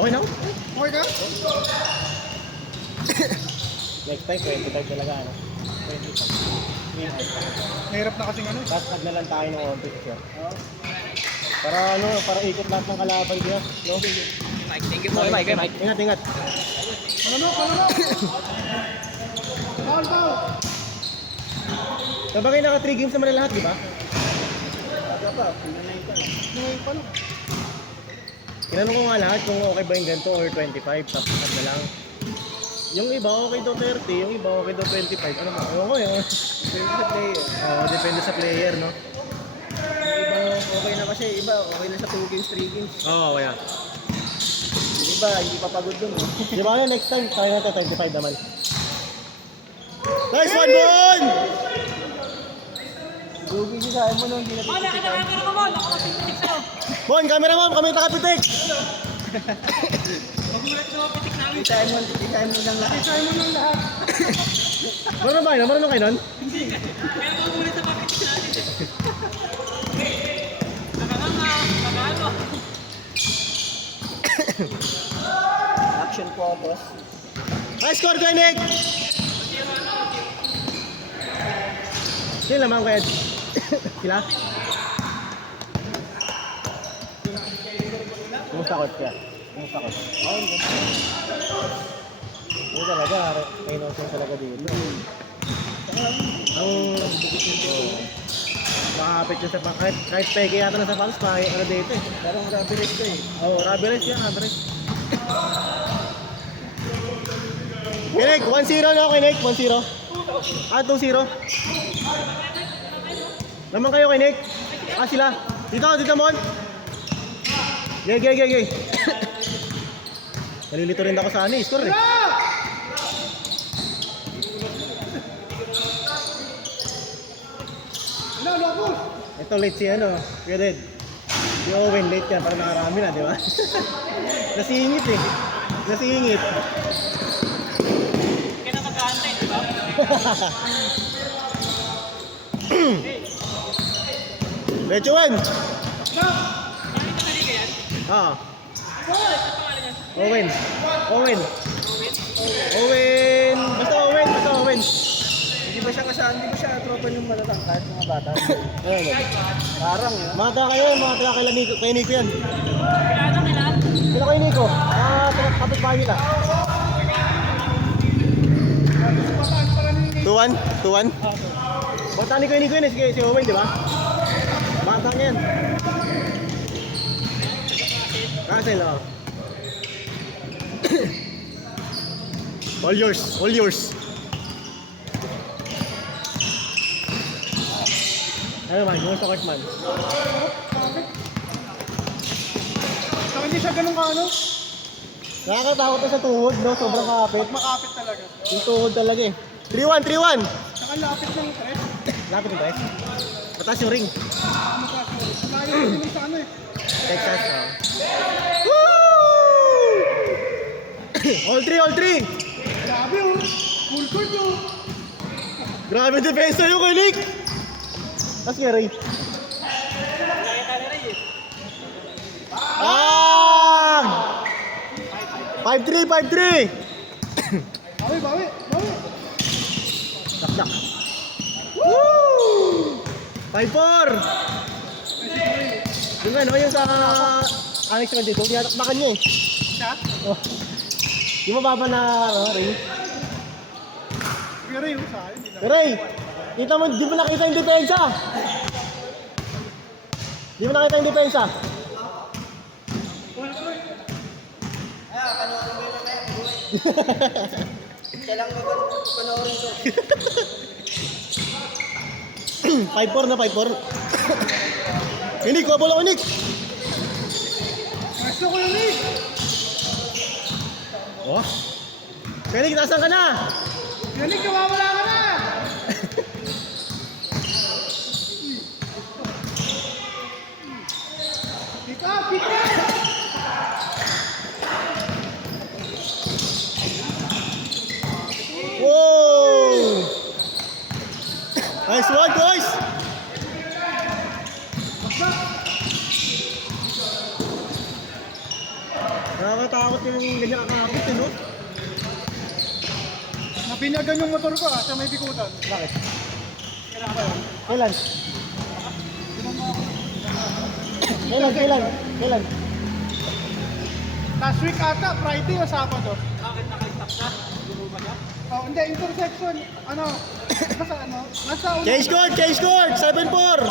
Okay na? Okay ka? Next time, 25 talaga, ano? 25. Mahirap na kasing ano. Tapos add na lang tayo ng office siya. Para ano, para ikot lahat ng kalaban niya. No? Mike, thank you po. Mike, Mike. Ingat, ingat. Palanok! Foul, foul! Sabagay naka 3 games naman na lahat, di ba? Ngayon pa lang. Tinanong ko nga lahat kung okay ba yung ganito or 25, tapos add na lang. Yung iba okay daw 30, yung iba okay daw 25. Ano ba? Ewan ko yun. Depende sa player. Oo, depende sa player, no? Iba okay na kasi, iba okay na sa 2 games, 3 games. Oo, kaya. Yung iba, hindi pa pagod dun. Di ba next time, tayo natin 25 naman. Nice one, Bon! Lugi si Sayan mo nung hindi na titikitan. Bon, camera mo, kami nakapitik! Isahin mo lang lahat. Isahin mo ng lahat. Marunong ba kayo? Marunong kayo nun? Action photos. High score ko, Nick! Sila naman kayo. Sila? Kumusta ko siya? Kumusta ko? Hindi talaga, may notion talaga dito. Makakapit yun sa kahit peke yata na sa fans, ano dito eh. Parang grabe rin ito eh. Oo, rubber race yan, rubber race. Kinig, 1-0 na ako, Kinig, 1-0. Ah, 2-0. Naman kayo, Kinig. Ah, sila. Dito, Mon. Gay. Nalilito rin ako sa ano, score eh. Lobos! Ito late si ano, Kuya Red. Si Owen late yan, parang nakarami na, di ba? Nasingit eh. Nasingit. Kaya na mag-aantay, di ba? Lechuan! Ah. Owen. Basta Owen. Hindi ba siya kasama? Hindi ba siya tropa yung matatangkad, mga bata? Ayun. Parang yun. Mga kayo, mga kay Nico yan. Sila kay Nico. Ah, kapit bahay nila. 2-1? Bata ni kay Nico yun, si Owen, di ba? Bata niya yan. Russell, oh. All yours. Ano man, kung sa court man. Saka hindi siya ganun ka ano? Nakakatakot na sa tuhod, no? Sobrang kapit. Makapit talaga. Yung tuhod talaga eh. 3-1. Saka lapit ng tres. Lapit yung press. Mataas yung ring. Malayo din sa ano eh. Texas, oh. Woo! All three! Grabe oh. Full court oh. Grabe depensa yung kay Nick! Tapos nga Ray. Ah! 5-3! Bawi. Saksak. Woo! 5-4! Yung ano, yung sa Alex Mandito, tinatakbakan niya eh. Siya? Oh. Yung mababa na ring. Pero yung sa akin. Ray! Kita mo, di mo nakita yung depensa! Siya lang panoorin ko. 5-4 na 5-4. Nick, wabala ko Nick! Gusto ko yun eh. Oh? Nick, nasan ka na? Yanig, nawawala ka na. Pick up! Whoa! Nice one, boys! Nakakatakot yung ganyan kakakabit eh, no? Napinagan yung motor ko sa may bikutan. Bakit? Kailan ba yun? Kailan? Kailan? Last week ata, Friday o Sabado. Bakit nakalitak ka? Guro ba siya? Oh, hindi, intersection. Ano? Basta ano? Nasa una. Change code! 7-4!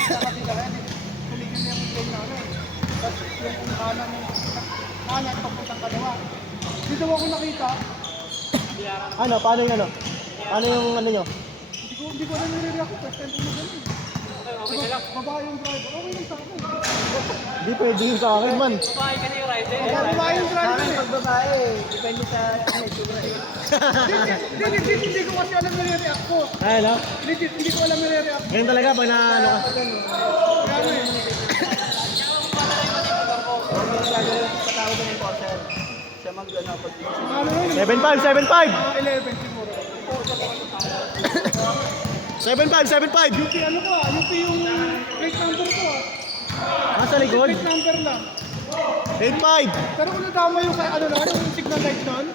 Nakatila ka yan eh. Tuligin na yung lane namin. Tapos yung kanan, papuntang kalawa. Dito ako nakita. Ano? Paano yung ano? Paano yung ano nyo? Hindi ko alam nire-react. First time ko na ganun. Okay na lang. Babae yung driver. Okay lang sa akin. Hindi pwede yung sa akin man. Babae ka na yung rider. Babae yung Sa driver akin, eh. pag babae, depende sa ano, itsura eh. Hindi ko kasi alam nire-react ko. Ay, no? Legit, hindi ko alam nire-react. Ganyan talaga pag na ano ka. Kaya eh. Yung gagawin sa tao ko ng enforcer. Siya mag-ano pag Ano yun? 7-5! 11 siguro. 7-5! UP ano ko UP yung plate number ko Nasa likod? Plate number lang. 8-5! Pero kung nadama yung ano lang, yung signal light nun,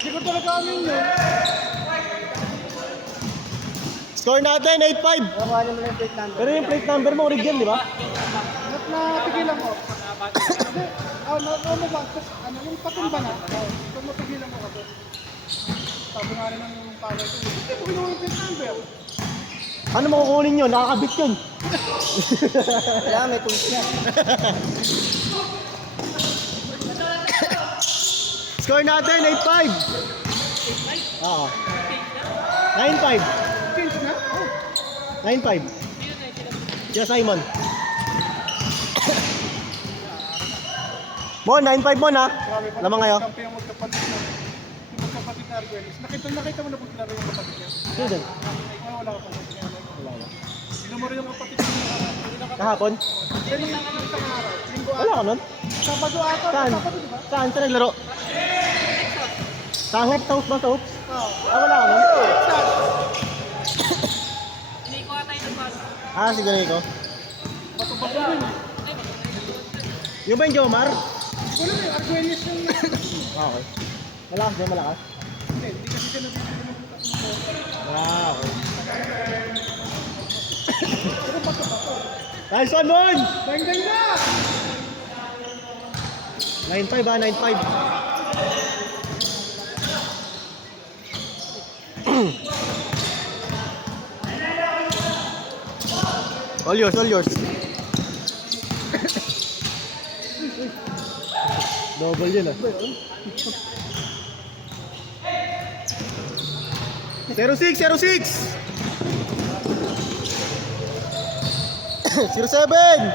hindi ko talaga amin yun. Score natin, 8-5! Nakuha naman yung plate number. Pero yung plate number mo, original, di ba? Napigilan ko. Hindi, nabagtas, ano, yung patumba na. Kung napigilan ko kasi. Sabi nga rin ng pala ko, hindi ko ginawa yung plate number. Ano mo kukunin yun? Nakakabit yun. Kaya may tools niya. Score natin, 8-5! Oo. 9-5. Change na? Oh. 9-5. Siya Simon. Mon, 9-5 mo na. Grabe pa. Lamang ngayon. Kampi yung magkapatid na. Yung magkapatid na Arguelles. Nakita mo na paglaro yung kapatid niya? Sino dun? Ay, wala ka pa. Wala na. Sino mo rin yung kapatid niya? Kahapon? Yan yung isang araw. Linggo Wala ka nun? Sabado ata. Saan? Sabado, di ba? Saan? Saan naglaro? Sa hoops? Sa hoops ba? Sa hoops? Oo. Wala ka nun? Saan? Ah, si Ganay ko. Bato-bato rin. Yung ba yung Jomar? Wala na yung Arguelles yung... Okay. Malakas din, malakas. Hindi kasi siya nabibigyan ng Ah, okay. Pero bato-bato. Nice one, Mon! Dang-dang na! 9-5 ah, 9-5. All yours, all yours. Double yun ah. 06, 06! 07!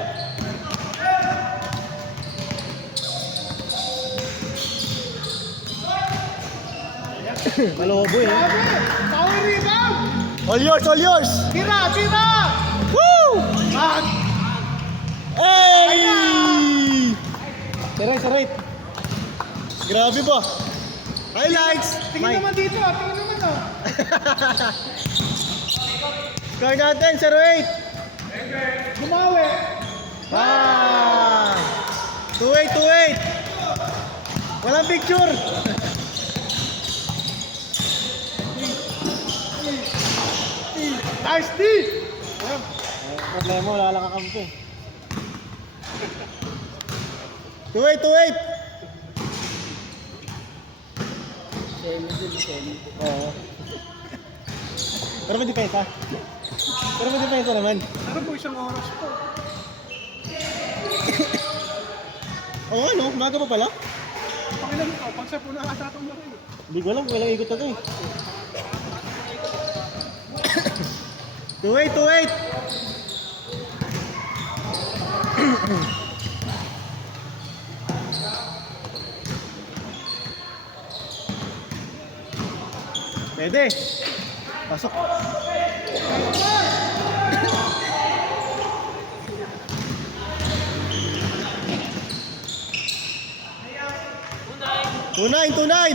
Malobo eh. Sabi! Power rebound! All yours, all yours! Tira! Tira! Woo! Man! Hey! Saray. Grabe ba? Highlights! Tingin naman dito tingin naman Score natin, 08! Gumawi! Ah! 2-8! Walang picture! Nice D! Problema, wala lang kakampi. 2-8! Semi. Oo. Pero may depensa. Naman. Ano po isang oras po? Oo, ano? Umaga pa pala? Pakilang ko, pag sa puna atatong na rin. Hindi ko alam kung ilang ikot na to eh. 2-8! Pwede. Pasok. Tunay.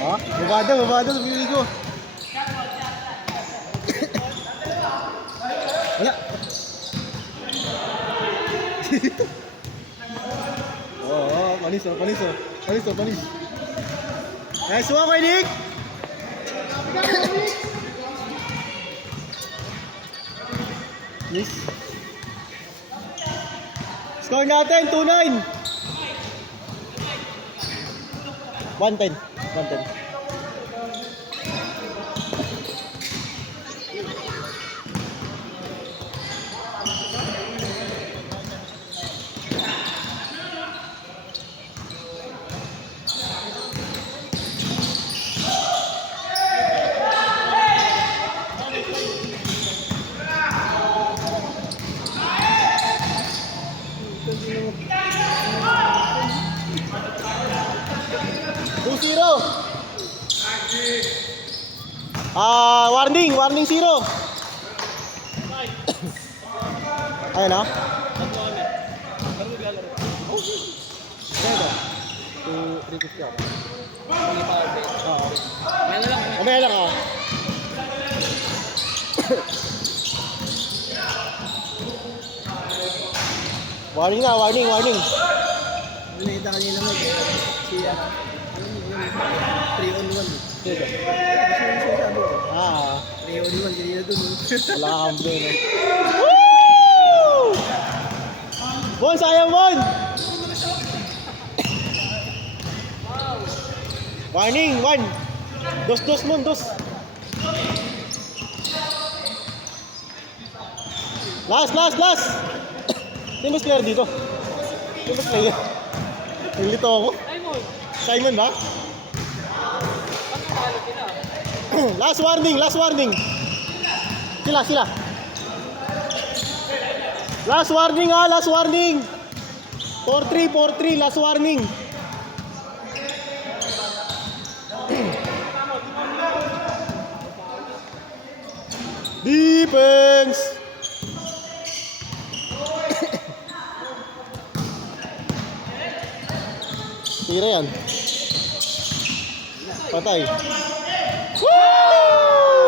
Ah, bubada sa pili ko. Wala. Panis. Nice one, kay Nick! Miss. Score natin, 2-9. 110. Warning 0. Ayun na. Mamaya lang ah. Warning na, warning. Nakita kanina mo, siya, 3-on-1. Dito. Ah, 3-on-1, kanina dun. wala kang brain. Woo! Bon, sayang Bon! Warning, 1. Dos, Mon, dos. Last! Sino mas player dito? Sino mas player? Nilito ako. Simon ba? Last warning. Sila. Last warning. 4-3, last warning. Defense. Tira yan. Patay. Woo!